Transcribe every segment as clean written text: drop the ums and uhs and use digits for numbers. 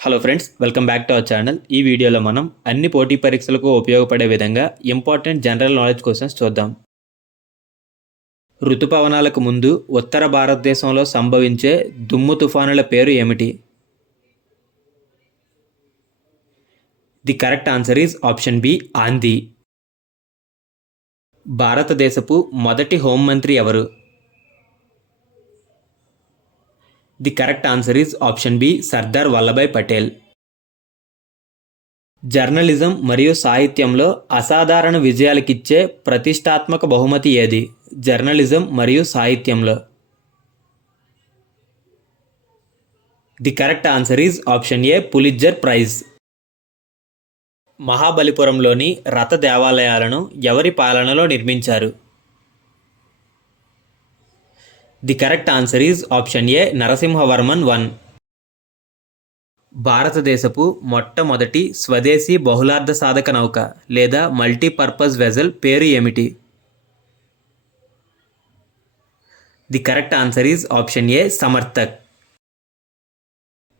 Hello friends, welcome back to our channel. ఈ వీడియోలో మనం అన్ని పోటీ పరీక్షలకు ఉపయోగపడే విధంగా ఇంపార్టెంట్ జనరల్ నాలెడ్జ్ క్వశ్చన్స్ చూద్దాం. రుతుపవనాలకు ముందు ఉత్తర భారతదేశంలో సంభవించే దుమ్ము తుఫానుల పేరు ఏమిటి? The correct answer is option B, ఆంధీ. భారతదేశపు మొదటి హోంమంత్రి ఎవరు? The correct answer is option B, Sardar Vallabhbhai Patel. Journalism మరియు సాహిత్యంలో అసాధారణ విజయాలకిచ్చే ప్రతిష్టాత్మక బహుమతి ఏది? జర్నలిజం మరియు సాహిత్యంలో. The correct answer is option A, Pulitzer prize. మహాబలిపురంలోని రథ దేవాలయాలను ఎవరి పాలనలో నిర్మించారు? The correct answer is option A, Narasimhavarman 1. భారతదేశపు మొట్టమొదటి స్వదేశీ బహుళార్థ సాధక నౌక లేదా మల్టీపర్పస్ వెజల్ పేరు ఏమిటి? The correct answer is option A, Samarthak.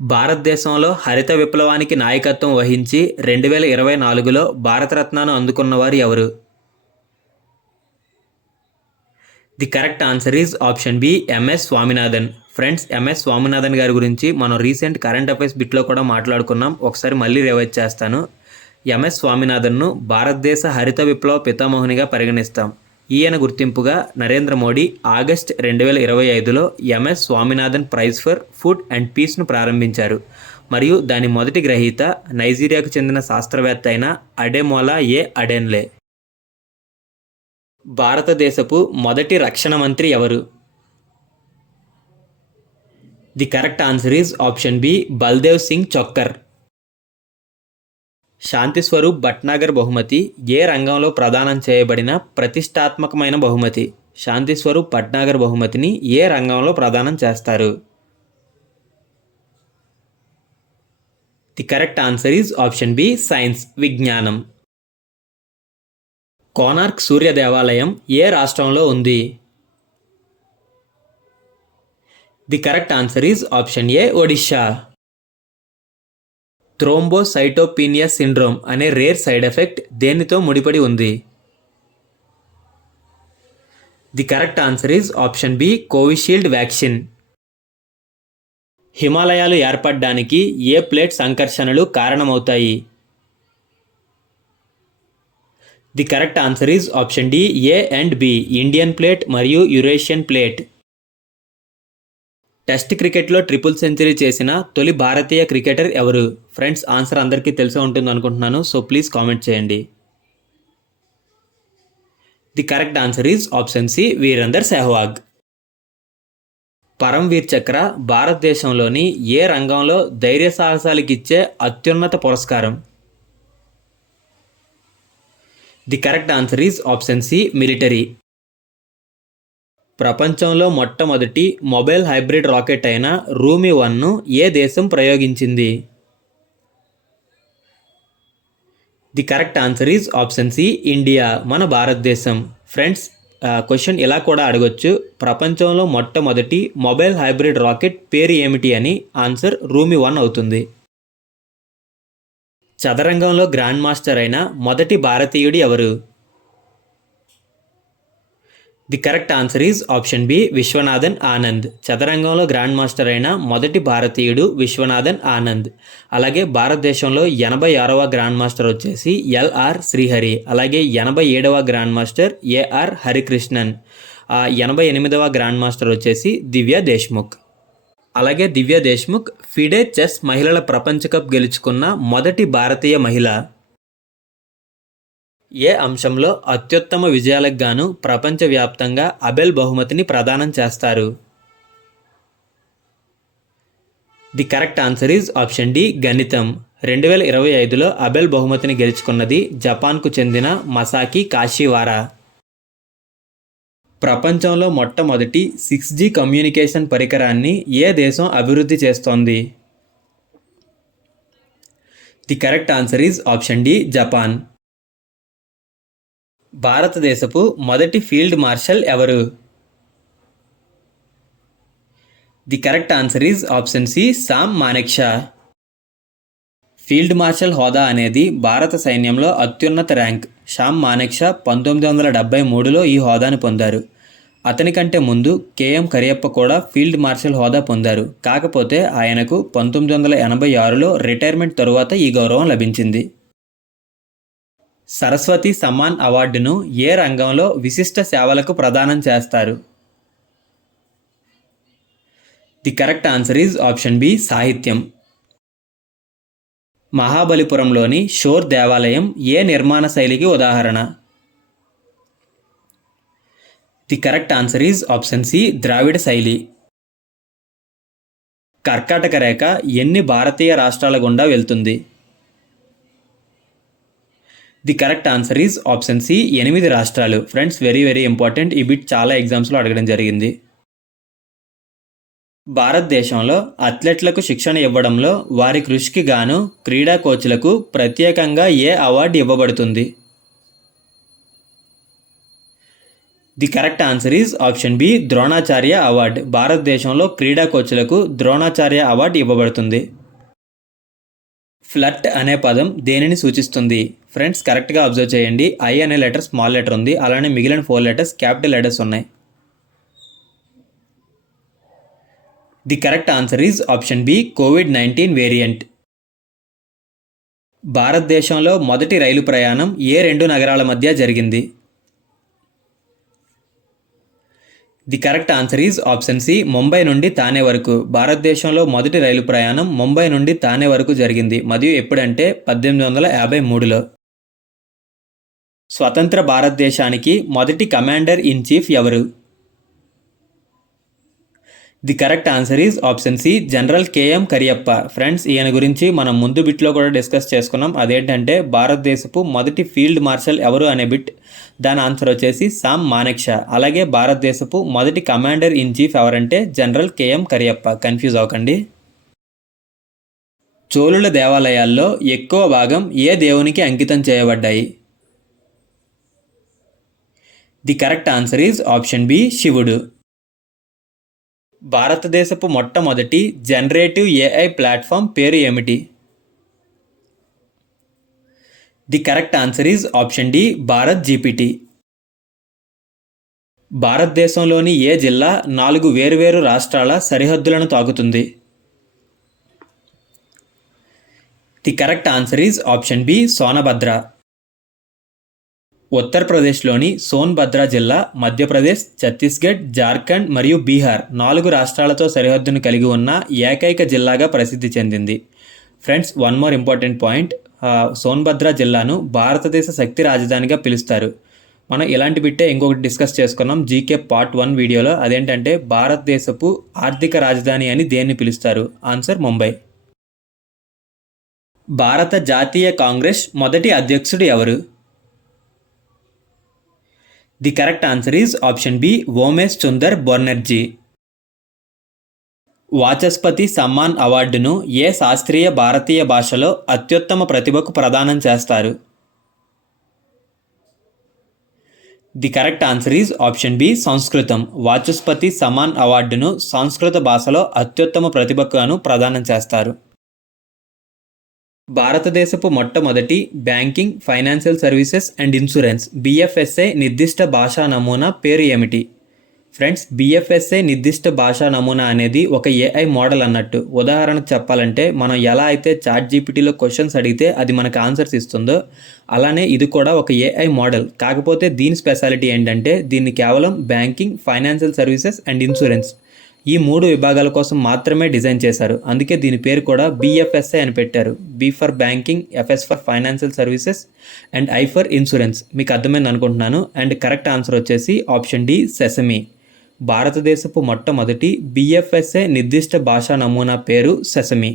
భారతదేశంలో హరిత విప్లవానికి నాయకత్వం వహించి 2024లో భారతరత్నాను అందుకున్నవారు ఎవరు? The correct answer is option B, MS Swaminathan. Friends, MS Swaminathan గారి గురించి మనం రీసెంట్ కరెంట్ అఫైర్స్ బిట్లో కూడా మాట్లాడుకున్నాం. ఒకసారి మళ్ళీ రివైజ్ చేస్తాను. ఎంఎస్ స్వామినాథన్ను భారతదేశ హరిత విప్లవ పితామహునిగా పరిగణిస్తాం. ఈయన గుర్తింపుగా నరేంద్ర మోడీ ఆగస్ట్ 2025లో MS Swaminathan prize for food and పీస్ను ప్రారంభించారు. మరియు దాని మొదటి గ్రహీత నైజీరియాకు చెందిన శాస్త్రవేత్త అయిన అడెమోలా ఏ అడెన్లే. భారతదేశపు మొదటి రక్షణ మంత్రి ఎవరు? The correct answer is option B, Baldev Singh Chokkar. Shanti Swarup Bhatnagar బహుమతి ఏ రంగంలో ప్రదానం చేయబడిన ప్రతిష్టాత్మకమైన బహుమతి? శాంతి స్వరూప్ భట్నాగర్ బహుమతిని ఏ రంగంలో ప్రదానం చేస్తారు? The correct answer is option B, science, విజ్ఞానం. కోనార్క్ సూర్య దేవాలయం ఏ రాష్ట్రంలో ఉంది? The correct answer is option A, Odisha. Thrombocytopenia syndrome అనే రేర్ సైడ్ ఎఫెక్ట్ దేనితో ముడిపడి ఉంది? The correct answer is option B, Covishield vaccine. హిమాలయాలు ఏర్పడడానికి ఏ ప్లేట్ సంకర్షణలు కారణమవుతాయి? The correct answer is option D, A and B, Indian plate మరియు యురేషియన్ ప్లేట్. టెస్ట్ క్రికెట్లో ట్రిపుల్ సెంచరీ చేసిన తొలి భారతీయ క్రికెటర్ ఎవరు? ఫ్రెండ్స్, ఆన్సర్ అందరికీ తెలిసే ఉంటుంది అనుకుంటున్నాను. సో ప్లీజ్ కామెంట్ చేయండి. The correct answer is option C, Virender Sehwag. Paramvir Chakra భారతదేశంలోని ఏ రంగంలో ధైర్య సాహసాలకు ఇచ్చే అత్యున్నత పురస్కారం? The correct answer is option C, military. ప్రపంచంలో మొట్టమొదటి మొబైల్ హైబ్రిడ్ రాకెట్ అయిన రూమి 1ను ఏ దేశం ప్రయోగించింది? The correct answer is option C, India, మన భారతదేశం. ఫ్రెండ్స్, క్వశ్చన్ ఇలా కూడా అడగొచ్చు, ప్రపంచంలో మొట్టమొదటి మొబైల్ హైబ్రిడ్ రాకెట్ పేరు ఏమిటి అని. ఆన్సర్ రూమి 1 అవుతుంది. చదరంగంలో గ్రాండ్ మాస్టర్ అయిన మొదటి భారతీయుడు ఎవరు? The correct answer is option B, Viswanathan Anand. చదరంగంలో గ్రాండ్ మాస్టర్ అయిన మొదటి భారతీయుడు విశ్వనాథన్ ఆనంద్. అలాగే భారతదేశంలో 86వ గ్రాండ్ మాస్టర్ వచ్చేసి ఎల్ఆర్ శ్రీహరి. అలాగే 87వ గ్రాండ్ మాస్టర్ ఏఆర్ హరికృష్ణన్. 88వ గ్రాండ్ మాస్టర్ వచ్చేసి దివ్య దేశ్ముఖ్. అలాగే దివ్య దేశ్ముఖ్ ఫిడే చెస్ మహిళల ప్రపంచ కప్ గెలుచుకున్న మొదటి భారతీయ మహిళ. ఏ అంశంలో అత్యుత్తమ విజయాలకు గాను ప్రపంచవ్యాప్తంగా అబెల్ బహుమతిని ప్రదానం చేస్తారు? The correct answer is option D, గణితం. 2025లో అబెల్ బహుమతిని గెలుచుకున్నది జపాన్కు చెందిన మసాకి కాషివారా. ప్రపంచంలో మొట్టమొదటి 6G కమ్యూనికేషన్ పరికరాన్ని ఏ దేశం అభివృద్ధి చేస్తోంది? The correct answer is option D, Japan. భారతదేశపు మొదటి ఫీల్డ్ మార్షల్ ఎవరు? The correct answer is option C, Sam Manekshaw. Field marshal హోదా అనేది భారత సైన్యంలో అత్యున్నత ర్యాంక్. షామ్ మానెక్షా 1973లో ఈ హోదాను పొందారు. అతని కంటే ముందు కేఎం కరియప్ప కూడా ఫీల్డ్ మార్షల్ హోదా పొందారు. కాకపోతే ఆయనకు 1986లో రిటైర్మెంట్ తరువాత ఈ గౌరవం లభించింది. సరస్వతి సమ్మాన్ అవార్డును ఏ రంగంలో విశిష్ట సేవలకు ప్రదానం చేస్తారు? The correct answer is option B, సాహిత్యం. మహాబలిపురంలోని షోర్ దేవాలయం ఏ నిర్మాణ శైలికి ఉదాహరణ? The correct answer is option C, Dravida శైలి. కర్కాటక రేఖ ఎన్ని భారతీయ రాష్ట్రాల గుండా వెళ్తుంది? The correct answer is option C, 8 రాష్ట్రాలు. Friends, very very important. ఈ బిట్ చాలా ఎగ్జామ్స్లో అడగడం జరిగింది. భారతదేశంలో అథ్లెట్లకు శిక్షణ ఇవ్వడంలో వారి కృషికి గాను క్రీడా కోచ్లకు ప్రత్యేకంగా ఏ అవార్డు ఇవ్వబడుతుంది? The correct answer is option B, Dronacharya award. భారతదేశంలో క్రీడా కోచ్లకు ద్రోణాచార్య అవార్డు ఇవ్వబడుతుంది. ఫ్లర్ట్ అనే పదం దేనిని సూచిస్తుంది? ఫ్రెండ్స్, కరెక్ట్గా అబ్జర్వ్ చేయండి. ఐ అనే లెటర్ స్మాల్ లెటర్ ఉంది, అలానే మిగిలిన 4 లెటర్స్ క్యాపిటల్ లెటర్స్ ఉన్నాయి. The correct answer is option B, కోవిడ్-19 వేరియంట్. భారతదేశంలో మొదటి రైలు ప్రయాణం ఏ 2 నగరాల మధ్య జరిగింది? The correct answer is option C, Mumbai నుండి థానే వరకు. భారతదేశంలో మొదటి రైలు ప్రయాణం ముంబై నుండి థానే వరకు జరిగింది, మరియు ఎప్పుడంటే 1853లో. స్వతంత్ర భారతదేశానికి మొదటి కమాండర్ ఇన్ చీఫ్ ఎవరు? The correct answer is option C, general KM Cariappa. Friends, ఈయన గురించి మనం ముందు బిట్లో కూడా డిస్కస్ చేసుకున్నాం. అదేంటంటే భారతదేశపు మొదటి ఫీల్డ్ మార్షల్ ఎవరు అనే బిట్. దాని ఆన్సర్ వచ్చేసి సామ్ మానెక్షా. అలాగే భారతదేశపు మొదటి కమాండర్ ఇన్ చీఫ్ ఎవరంటే జనరల్ కేఎం కరియప్ప. కన్ఫ్యూజ్ అవ్వకండి. చోళుల దేవాలయాల్లో ఎక్కువ భాగం ఏ దేవునికి అంకితం చేయబడ్డాయి? The correct answer is option B, శివుడు. భారతదేశపు మొట్టమొదటి జనరేటివ్ ఏఐ ప్లాట్ఫామ్ పేరు ఏమిటి? The correct answer is option D, Bharat GPT. భారతదేశంలోని ఏ జిల్లా 4 వేరువేరు రాష్ట్రాల సరిహద్దులను తాకుతుంది? The correct answer is option B, Sonbhadra. ఉత్తరప్రదేశ్లోని సోన్భద్ర జిల్లా మధ్యప్రదేశ్, ఛత్తీస్గఢ్, జార్ఖండ్ మరియు బీహార్ 4 రాష్ట్రాలతో సరిహద్దును కలిగి ఉన్న ఏకైక జిల్లాగా ప్రసిద్ధి చెందింది. Friends, one more important point. Sonbhadra జిల్లాను భారతదేశ శక్తి రాజధానిగా పిలుస్తారు. మనం ఇలాంటి బిట్టే ఇంకొకటి డిస్కస్ చేసుకున్నాం జీకే పార్ట్ 1 వీడియోలో. అదేంటంటే భారతదేశపు ఆర్థిక రాజధాని అని దేన్ని పిలుస్తారు? ఆన్సర్ ముంబై. భారత జాతీయ కాంగ్రెస్ మొదటి అధ్యక్షుడు ఎవరు? The correct answer is option B, Womesh Chunder Banerjee. Vachaspati Samman అవార్డును ఏ శాస్త్రీయ భారతీయ భాషలో అత్యుత్తమ ప్రతిభకు ప్రదానం చేస్తారు? The correct answer is option B, సంస్కృతం. వాచస్పతి సమ్మాన్ అవార్డును సంస్కృత భాషలో అత్యుత్తమ ప్రతిభకు ప్రదానం చేస్తారు. భారతదేశపు మొట్టమొదటి banking, financial services and insurance BFSI నిర్దిష్ట భాషా నమూనా పేరు ఏమిటి? ఫ్రెండ్స్, బిఎఫ్ఎస్ఐ నిర్దిష్ట భాషా నమూనా అనేది ఒక ఏఐ మోడల్ అన్నట్టు. ఉదాహరణకు చెప్పాలంటే మనం ఎలా అయితే చాట్ జీపీటీలో క్వశ్చన్స్ అడిగితే అది మనకు ఆన్సర్స్ ఇస్తుందో, అలానే ఇది కూడా ఒక ఏఐ మోడల్. కాకపోతే దీని స్పెషాలిటీ ఏంటంటే దీన్ని కేవలం banking, financial services and insurance ఈ 3 విభాగాల కోసం మాత్రమే డిజైన్ చేశారు. అందుకే దీని పేరు కూడా బిఎఫ్ఎస్ఐ అని పెట్టారు. B for banking, F S for financial services and I for insurance. మీకు అర్థమైంది అనుకుంటున్నాను. అండ్ కరెక్ట్ ఆన్సర్ వచ్చేసి ఆప్షన్ డి, సెసమి. భారతదేశపు మొట్టమొదటి బిఎఫ్ఎస్ఐ నిర్దిష్ట భాషా నమూనా పేరు సెసమి.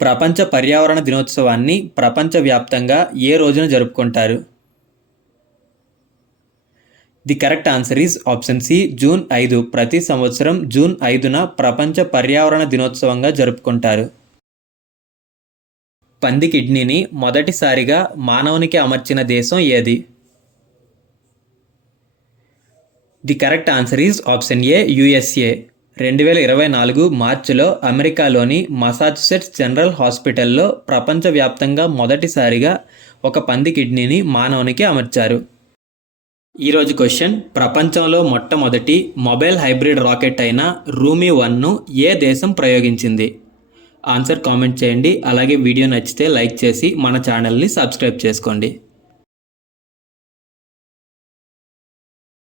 ప్రపంచ పర్యావరణ దినోత్సవాన్ని ప్రపంచవ్యాప్తంగా ఏ రోజున జరుపుకుంటారు? The correct answer is option C, June 5. ప్రతి సంవత్సరం జూన్ 5న ప్రపంచ పర్యావరణ దినోత్సవంగా జరుపుకుంటారు. పంది కిడ్నీని మొదటిసారిగా మానవునికి అమర్చిన దేశం ఏది? The correct answer is option A, USA. 2024 మార్చిలో అమెరికాలోని మసాచుసెట్స్ జనరల్ హాస్పిటల్లో ప్రపంచవ్యాప్తంగా మొదటిసారిగా ఒక పంది కిడ్నీని మానవునికి అమర్చారు. ఈరోజు క్వశ్చన్: ప్రపంచంలో మొట్టమొదటి మొబైల్ హైబ్రిడ్ రాకెట్ అయిన రూమీ 1ను ఏ దేశం ప్రయోగించింది? ఆన్సర్ కామెంట్ చేయండి. అలాగే వీడియో నచ్చితే లైక్ చేసి మన ఛానల్ని సబ్స్క్రైబ్ చేసుకోండి.